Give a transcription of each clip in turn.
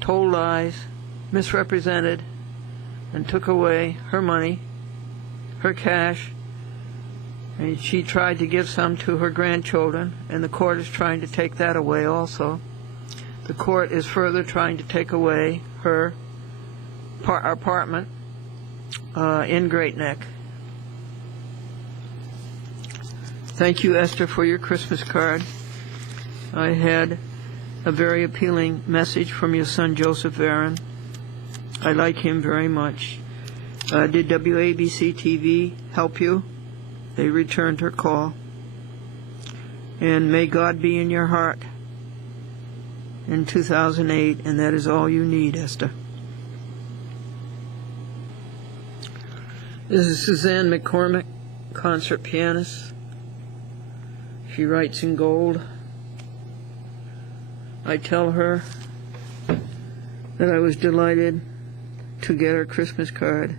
told lies, misrepresented, and took away her money, her cash, and she tried to give some to her grandchildren, and the court is trying to take that away also. The court is further trying to take away her apartment in Great Neck. Thank you, Esther, for your Christmas card. I had a very appealing message from your son, Joseph Varon. I like him very much. Did WABC TV help you? They returned her call. And may God be in your heart in 2008, and that is all you need, Esther. This is Suzanne McCormick, concert pianist. She writes in gold. I tell her that I was delighted to get her Christmas card,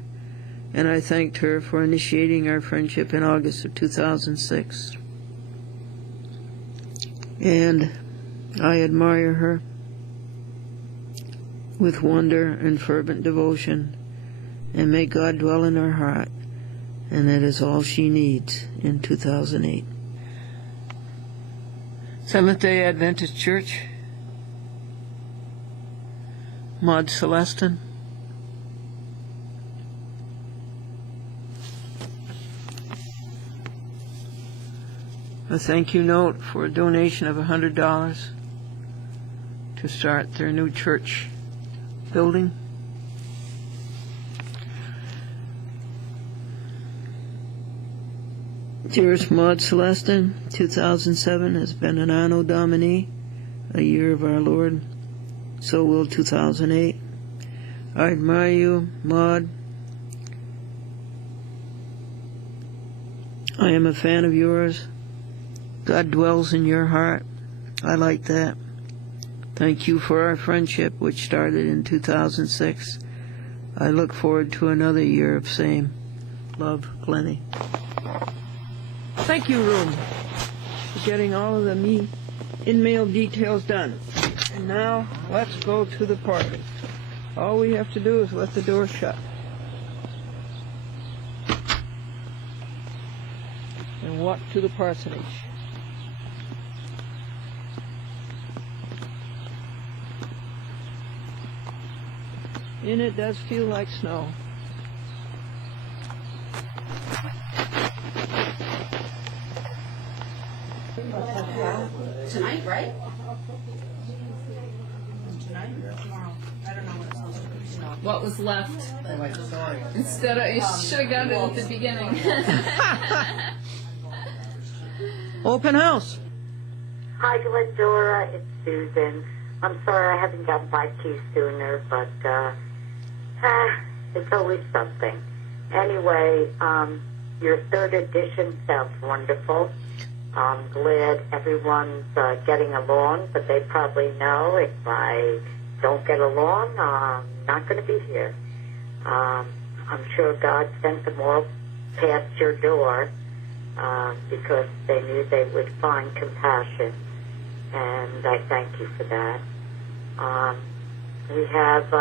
and I thanked her for initiating our friendship in August of 2006. And I admire her with wonder and fervent devotion, and may God dwell in her heart, and that is all she needs in 2008. Seventh-day Adventist Church, Maud Celestin. A thank you note for a donation of $100 to start their new church building. Dearest Maud Celestin, 2007 has been an Anno Domini, a year of our Lord. So will 2008. I admire you, Maud. I am a fan of yours. God dwells in your heart. I like that. Thank you for our friendship, which started in 2006. I look forward to another year of same. Love, Glennie. Thank you, Room, for getting all of the in-mail details done. And now, let's go to the party. All we have to do is let the door shut. And walk to the parsonage. And it does feel like snow. Tonight, right? Tonight or tomorrow? I don't know what it's supposed to be. What was left? Instead of, you should have gotten it at the beginning. Open house. Hi, Glendora. It's Susan. I'm sorry I haven't gotten back to you sooner, but it's always something. Anyway, your third edition sounds wonderful. I'm glad everyone's getting along, but they probably know if I don't get along, I'm not going to be here. I'm sure God sent them all past your door because they knew they would find compassion, and I thank you for that. We have,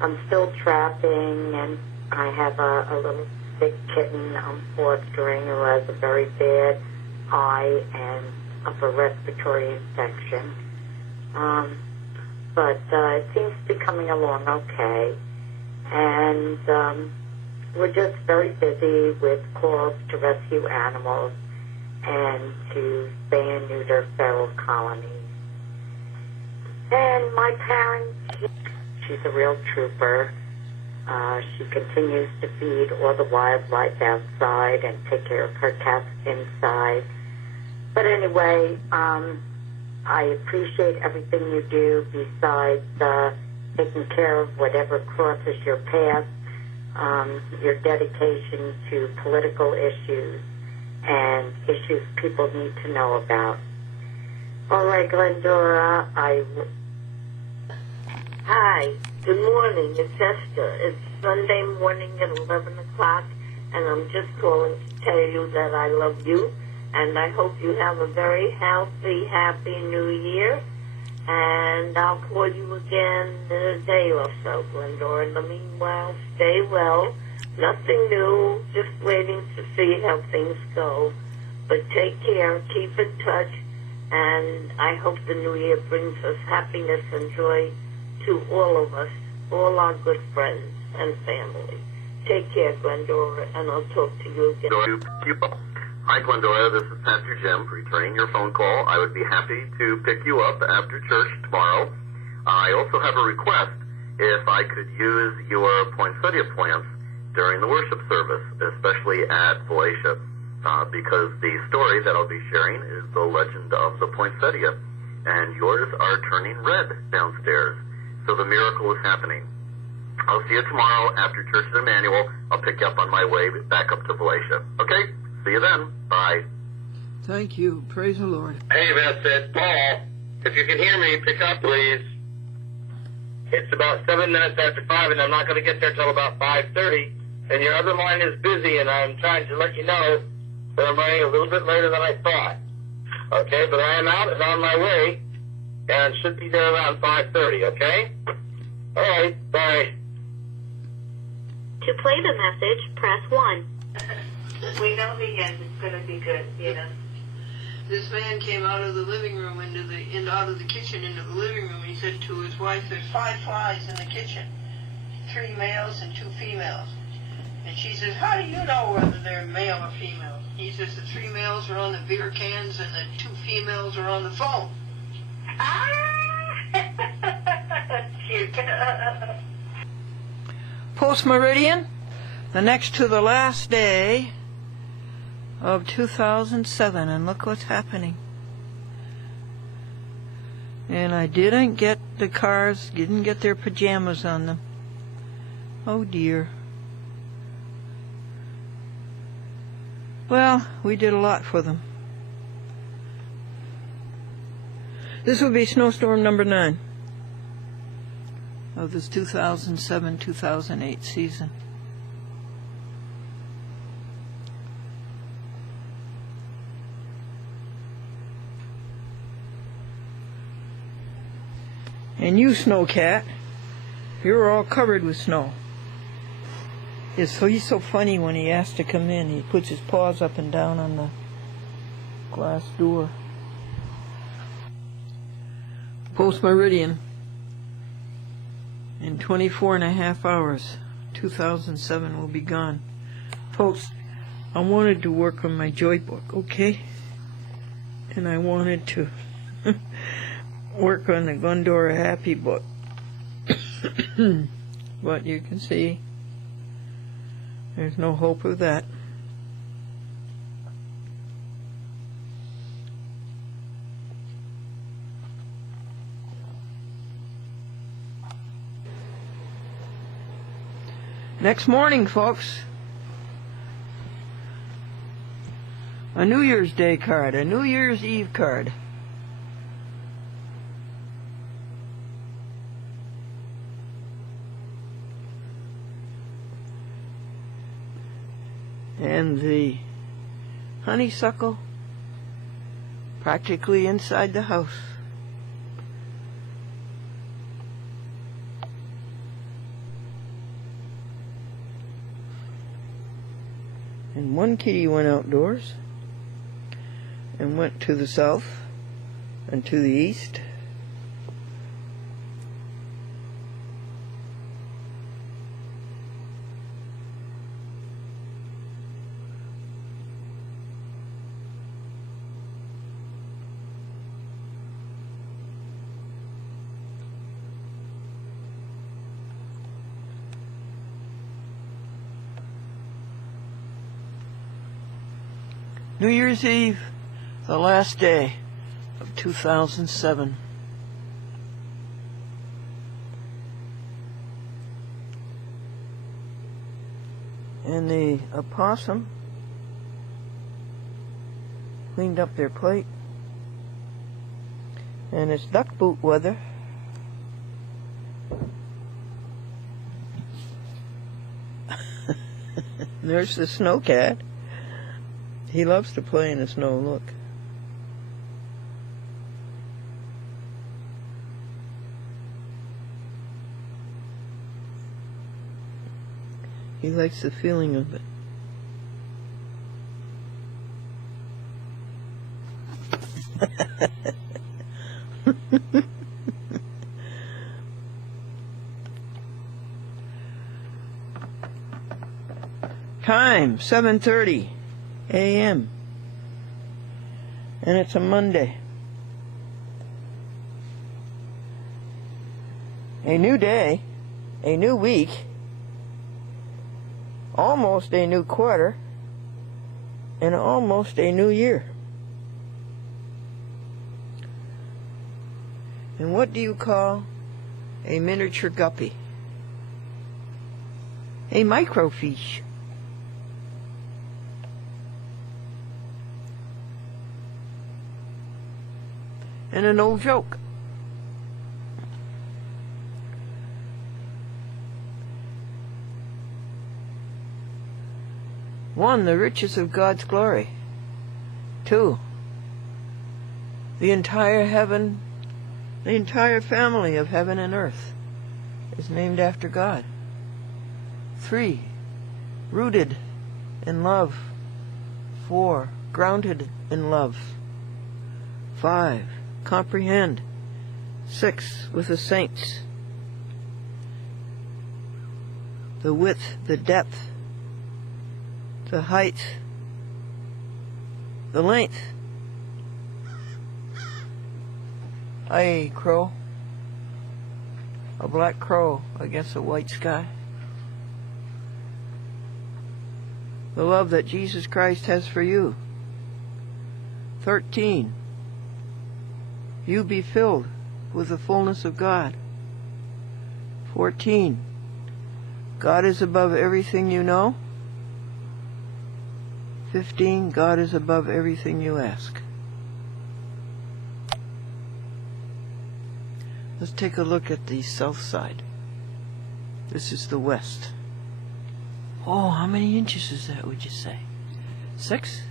I'm still trapping, and I have a little sick kitten I'm fostering who has a very bad eye and upper respiratory infection. But it seems to be coming along okay. And we're just very busy with calls to rescue animals and to spay and neuter feral colonies. And my parents, she's a real trooper. She continues to feed all the wildlife outside and take care of her cats inside. But anyway, I appreciate everything you do besides taking care of whatever crosses your path, your dedication to political issues and issues people need to know about. All right, Glendora, Hi, good morning. It's Esther. It's Sunday morning at 11 o'clock, and I'm just calling to tell you that I love you, and I hope you have a very healthy, happy New Year. and I'll call you again in a day or so, Glendora. In the meanwhile, stay well. Nothing new, just waiting to see how things go. But take care, keep in touch, and I hope the new year brings us happiness and joy to all of us, all our good friends and family. Take care, Glendora, and I'll talk to you again. Hi, Glendora. This is Pastor Jim returning your phone call. I would be happy to pick you up after church tomorrow. I also have a request if I could use your poinsettia plants during the worship service, especially at Galatia, because the story that I'll be sharing is the legend of the poinsettia, and yours are turning red downstairs. So the miracle is happening. I'll see you tomorrow after church at Emmanuel. I'll pick you up on my way back up to Galatia. Okay? See you then. Bye. Thank you. Praise the Lord. Hey, Beth, it's Paul. If you can hear me, pick up, please. It's about 7 minutes after 5, and I'm not going to get there till about 5:30. And your other line is busy, and I'm trying to let you know that I'm running a little bit later than I thought. Okay, but I am out and on my way, and should be there around 5:30, okay? All right, bye. To play the message, press 1. We know the end is going to be good, you know. This man came out of the living room out of the kitchen into the living room. He said to his wife, "There's 5 flies in the kitchen, 3 males and 2 females." And she says, "How do you know whether they're male or female?" He says, "The 3 males are on the beer cans and the 2 females are on the phone." Cute. Post Meridian, the next to the last day of 2007, and look what's happening. And I didn't get the cars, didn't get their pajamas on them. Oh dear. Well, we did a lot for them. This will be snowstorm number 9 of this 2007-2008 season. And you, Snowcat, you're all covered with snow. He's so funny when he asks to come in. He puts his paws up and down on the glass door. Post Meridian. In 24 and a half hours, 2007 will be gone. Folks, I wanted to work on my joy book, okay? And I wanted to work on the Glendora Happy book. But you can see there's no hope of that. Next morning, folks, a New Year's Day card, a New Year's Eve card. And the honeysuckle practically inside the house. And one kitty went outdoors and went to the south and to the east. New Year's Eve, the last day of 2007. And the opossum cleaned up their plate. And it's duck boot weather. There's the snowcat. He loves to play in the snow, look. He likes the feeling of it. Time, 7:30 a.m. And it's a Monday. A new day, a new week, almost a new quarter, and almost a new year. And what do you call a miniature guppy? A microfiche. And an old joke. One, the riches of God's glory. Two, the entire family of heaven and earth is named after God. 3, rooted in love. 4, grounded in love. 5, comprehend. 6, with the saints. The width, the depth, the height, the length. A crow, a black crow against a white sky. The love that Jesus Christ has for you. 13, you be filled with the fullness of God. 14, God is above everything you know. 15, God is above everything you ask. Let's take a look at the south side. This is the west. Oh, how many inches is that, would you say? 6?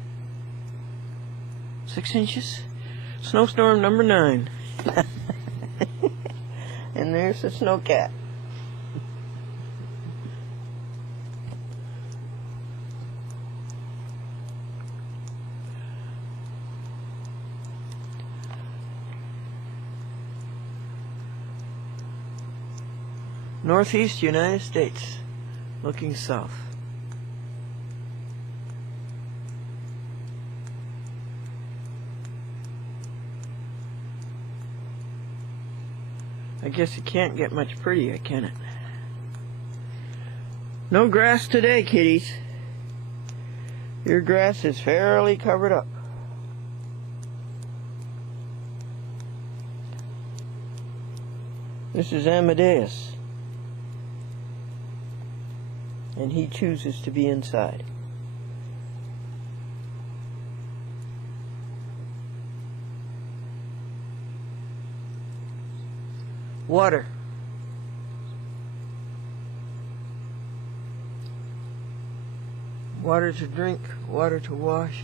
6 inches? Snowstorm number 9. And there's the snowcat. Northeast United States, looking south. I guess it can't get much prettier, can it? No grass today, kiddies. Your grass is fairly covered up. This is Amadeus. And he chooses to be inside. Water. Water to drink, water to wash.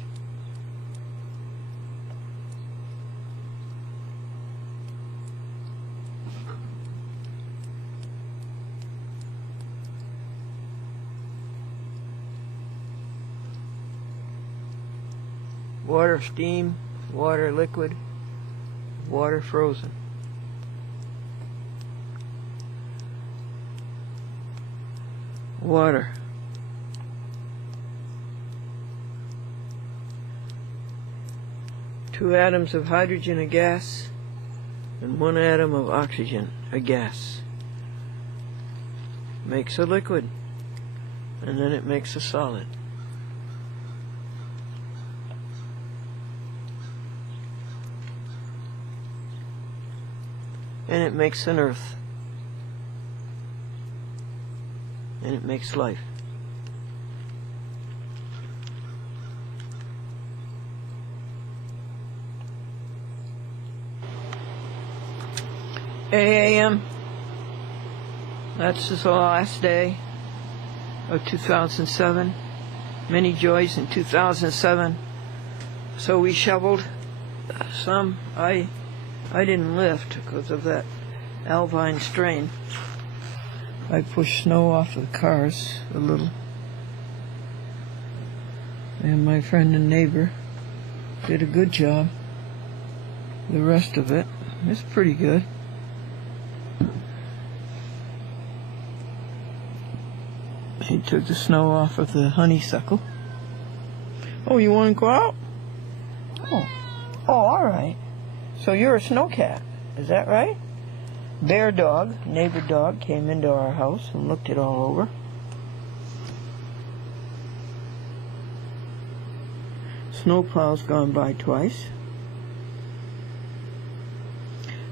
Water steam, water liquid, water frozen. Water. Two atoms of hydrogen, a gas, and one atom of oxygen, a gas. Makes a liquid, and then it makes a solid. And it makes an earth. And it makes life. A.M. That's the last day of 2007. Many joys in 2007. So we shoveled some. I didn't lift because of that alpine strain. I pushed snow off of the cars a little. And my friend and neighbor did a good job. The rest of it is pretty good. He took the snow off of the honeysuckle. Oh, you want to go out? Oh, all right. So you're a snowcat, is that right? Bear dog, neighbor dog, came into our house and looked it all over. Snowplow's gone by twice.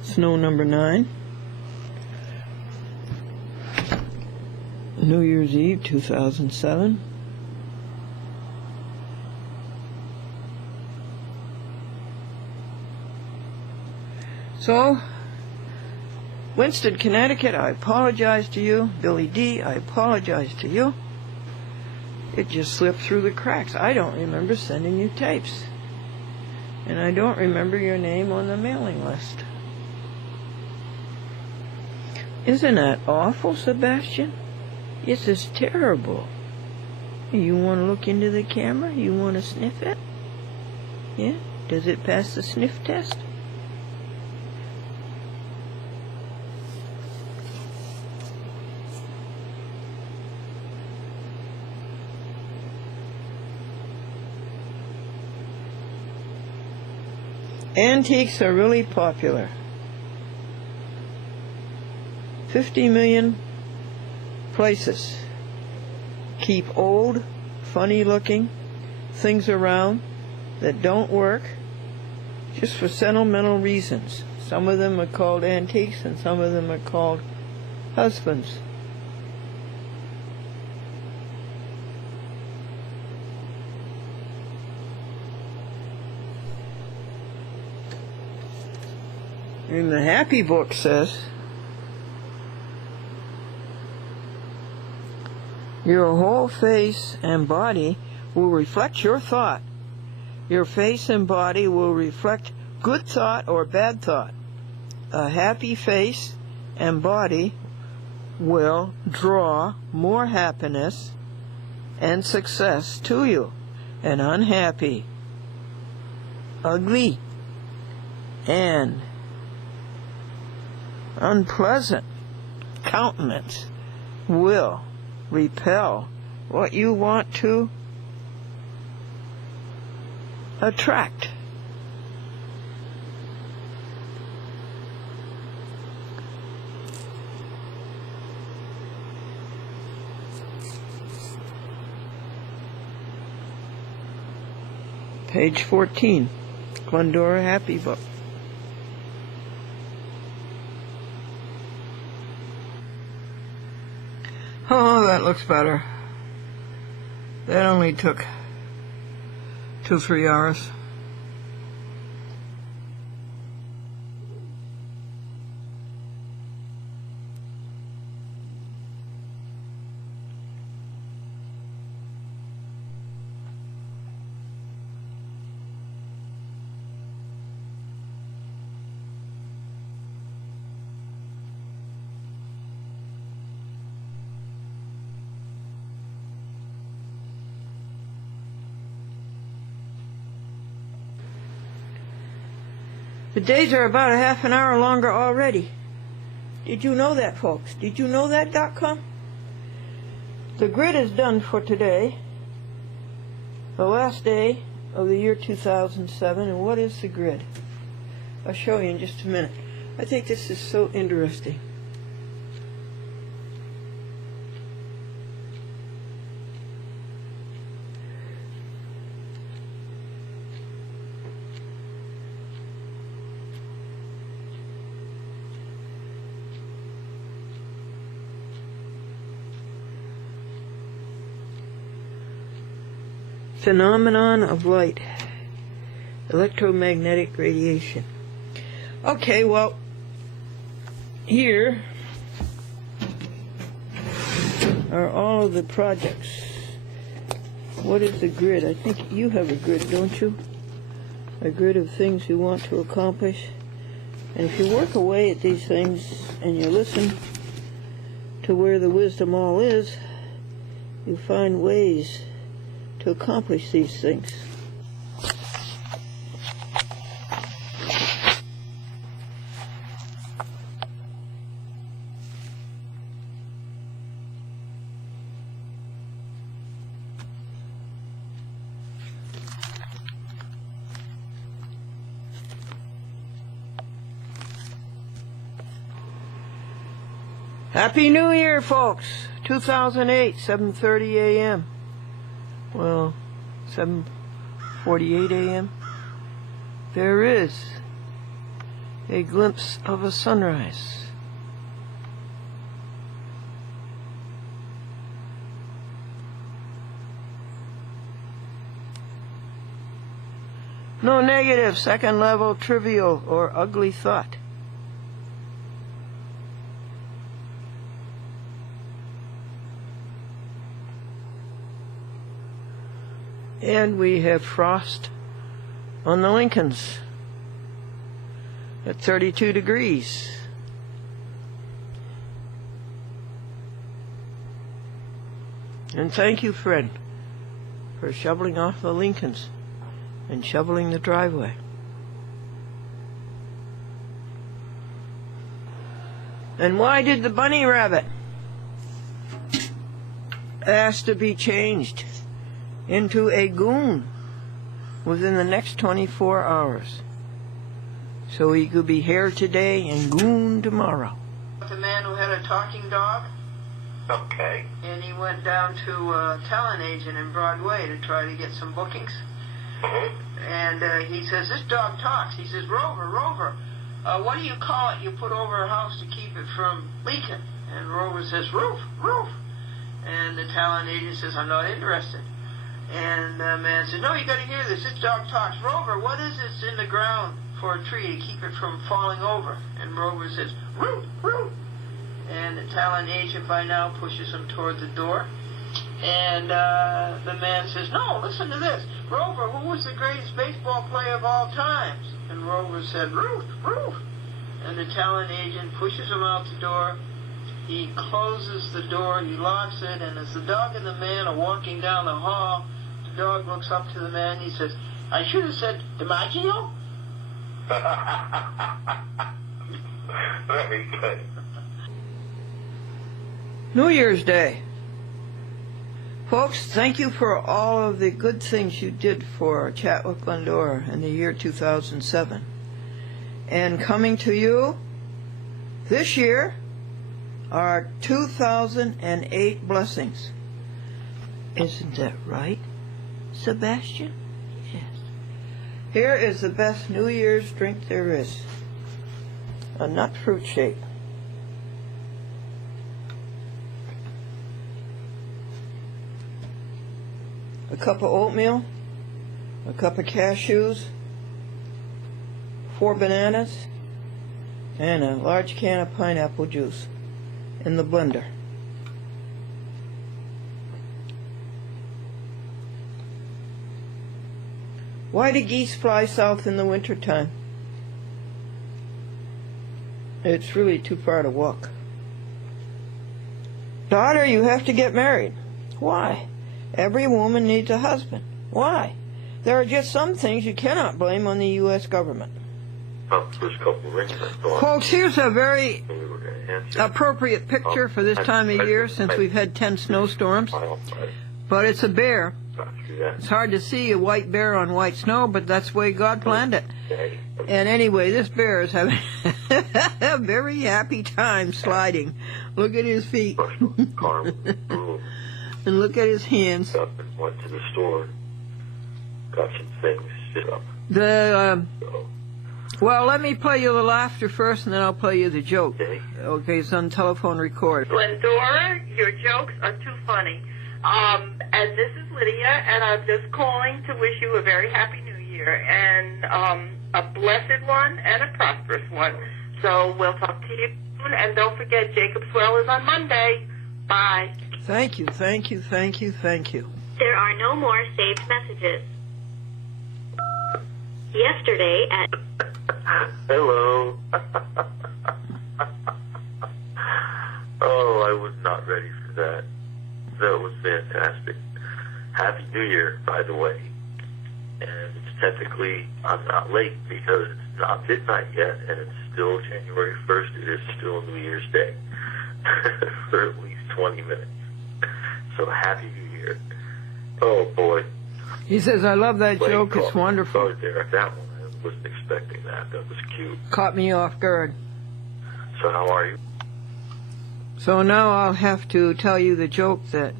Snow number 9. New Year's Eve, 2007. So, Winston, Connecticut, I apologize to you. Billy D, I apologize to you. It just slipped through the cracks. I don't remember sending you tapes. And I don't remember your name on the mailing list. Isn't that awful, Sebastian? This is terrible. You want to look into the camera? You want to sniff it? Yeah? Does it pass the sniff test? Antiques are really popular. 50 million places keep old, funny-looking things around that don't work just for sentimental reasons. Some of them are called antiques and some of them are called husbands. And the Happy Book says, your whole face and body will reflect your thought. Your face and body will reflect good thought or bad thought. A happy face and body will draw more happiness and success to you. An unhappy, ugly, and unpleasant countenance will repel what you want to attract. Page 14, Glendora Happy Book. Oh, that looks better. That only took 2-3 hours. The days are about a half an hour longer already. Did you know that, folks? Did you know that, .com? The grid is done for today, the last day of the year 2007. And what is the grid? I'll show you in just a minute. I think this is so interesting. Phenomenon of light, electromagnetic radiation. Okay, well, here are all of the projects. What is the grid? I think you have a grid, don't you? A grid of things you want to accomplish. And if you work away at these things and you listen to where the wisdom all is, you find ways to accomplish these things. Happy New Year, folks! 2008, 7:30 a.m. Well, 7:48 a.m. There is a glimpse of a sunrise. No negative, second level, trivial, or ugly thought. And we have frost on the Lincolns at 32 degrees. And thank you, Fred, for shoveling off the Lincolns and shoveling the driveway. And why did the bunny rabbit ask to be changed into a goon within the next 24 hours, so he could be hare today and goon tomorrow? The man who had a talking dog. Okay. And he went down to a talent agent in Broadway to try to get some bookings. And he says, this dog talks. He says, Rover, Rover, what do you call it you put over a house to keep it from leaking? And Rover says, roof, roof. And the talent agent says, I'm not interested. And the man says, no, you got to hear this. This dog talks. Rover, what is this in the ground for a tree to keep it from falling over? And Rover says, roof, roof. And the talent agent by now pushes him toward the door. And the man says, no, listen to this. Rover, who was the greatest baseball player of all times? And Rover said, Ruth, Ruth. And the talent agent pushes him out the door. He closes the door, he locks it, and as the dog and the man are walking down the hall, the dog looks up to the man and he says, I should have said DiMaggio. Very good. New Year's Day. Folks, thank you for all of the good things you did for Chat with Glendora in the year 2007. And coming to you this year are 2008 blessings. Isn't that right, Sebastian? Yes. Here is the best New Year's drink there is. A nut fruit shake. A cup of oatmeal, a cup of cashews, 4 bananas, and a large can of pineapple juice in the blender. Why do geese fly south in the wintertime? It's really too far to walk. Daughter, you have to get married. Why? Every woman needs a husband. Why? There are just some things you cannot blame on the U.S. government. Oh, there's a couple rings I thought. Folks, here's a very We were going to answer. appropriate picture for this time of year since we've had 10 snowstorms. But it's a bear. It's hard to see a white bear on white snow, but that's the way God planned it. And anyway, this bear is having a very happy time sliding. Look at his feet. And look at his hands. Up and went to the store, got some things set up. Well, let me play you the laughter first, and then I'll play you the joke. Okay. Okay, it's on telephone record. Glendora, your jokes are too funny. And this is Lydia, and I'm just calling to wish you a very happy New Year, and a blessed one and a prosperous one. So we'll talk to you soon, and don't forget Jacob's Well is on Monday. Bye. Thank you, thank you, thank you, thank you. There are no more saved messages. Yesterday at... Hello. Oh, I was fantastic. Happy New Year, by the way. And technically, I'm not late because it's not midnight yet, and it's still January 1st. It is still New Year's Day for at least 20 minutes. So Happy New Year. Oh, boy. He says, I love that joke. Call. It's wonderful. Oh, Derek, that one, I wasn't expecting that. That was cute. Caught me off guard. So how are you? So now I'll have to tell you the joke that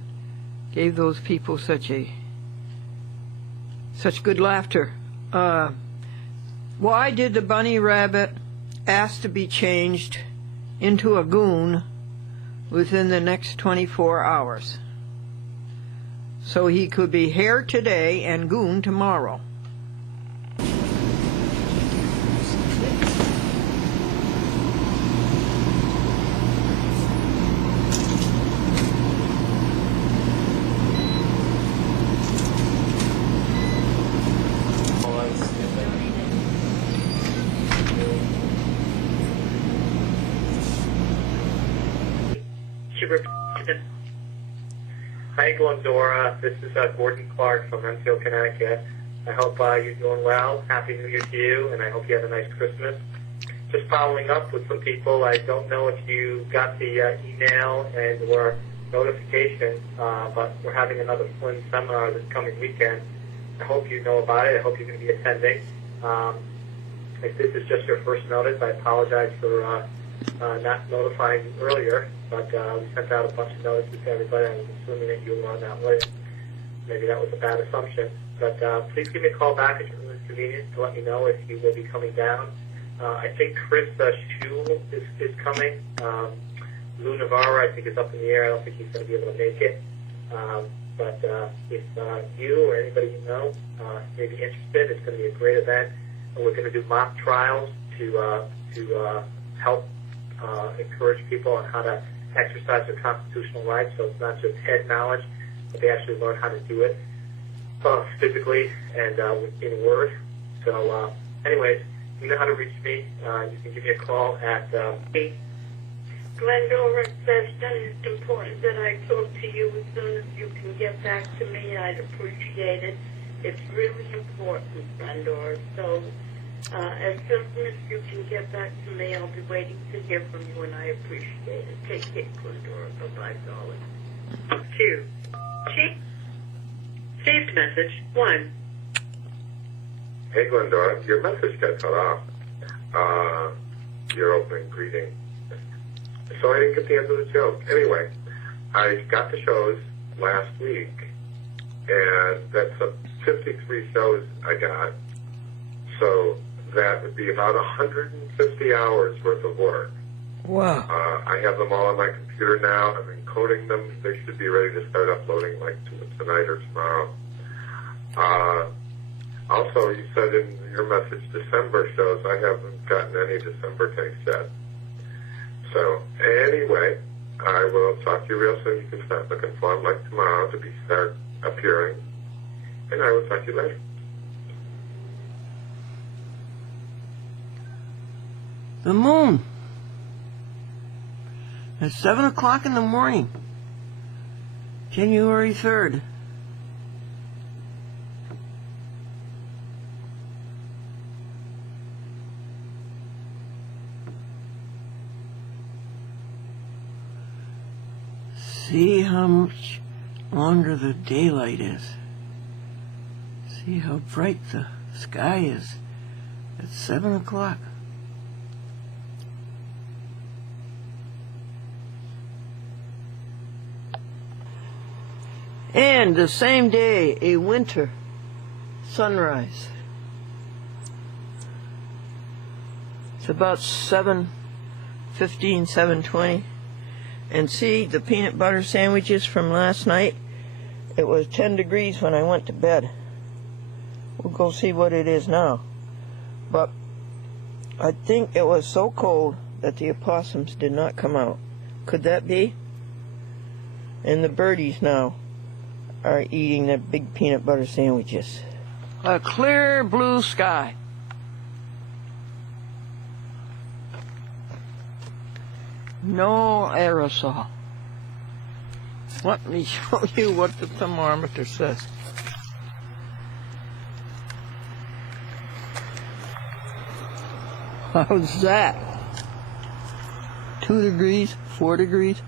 gave those people such good laughter. Why did the bunny rabbit ask to be changed into a goon within the next 24 hours? So he could be hare today and goon tomorrow. Hi, Glendora. This is Gordon Clark from Enfield, Connecticut. I hope you're doing well. Happy New Year to you, and I hope you have a nice Christmas. Just following up with some people. I don't know if you got the email and or notification, but we're having another Flynn seminar this coming weekend. I hope you know about it. I hope you're going to be attending. If this is just your first notice, I apologize for not notifying you earlier, but we sent out a bunch of notices to everybody. I was assuming that you were on that list. Maybe that was a bad assumption. But please give me a call back at your earliest convenience to let me know if you will be coming down. I think Chris Shule is coming. Lou Navarro, I think, is up in the air. I don't think he's going to be able to make it. But if you or anybody you know may be interested, it's going to be a great event. And we're going to do mock trials to help encourage people on how to exercise their constitutional rights. So it's not just head knowledge, but they actually learn how to do it physically and in word. So anyways, you know how to reach me. You can give me a call at Glendora says that it's important that I talk to you as soon as you can get back to me. I'd appreciate it. It's really important, Glendora. So as soon as you can get back to me, I'll be waiting to hear from you, and I appreciate it. Take care, Glendora. Bye-bye, darling. 2. Saved message 1. Hey, Glendora, your message got cut off. Your opening greeting. So I didn't get the end of the joke. Anyway, I got the shows last week, and that's 53 shows I got. So that would be about 150 hours worth of work. Wow. I have them all on my computer now. I'm encoding them. They should be ready to start uploading like tonight or tomorrow. Also, you said in your message December shows. I haven't gotten any December takes yet. So anyway, I will talk to you real soon. You can start looking for them like tomorrow to start appearing. And I will talk to you later. The moon. At 7 o'clock in the morning. January 3rd. See how much longer the daylight is. See how bright the sky is at 7 o'clock. And the same day, a winter sunrise. It's about 7:15, 7:20. And see, the peanut butter sandwiches from last night, it was 10 degrees when I went to bed. We'll go see what it is now. But I think it was so cold that the opossums did not come out. Could that be? And the birdies now are eating the big peanut butter sandwiches. A clear blue sky. No aerosol. Let me show you what the thermometer says. How's that? 2 degrees, 4 degrees?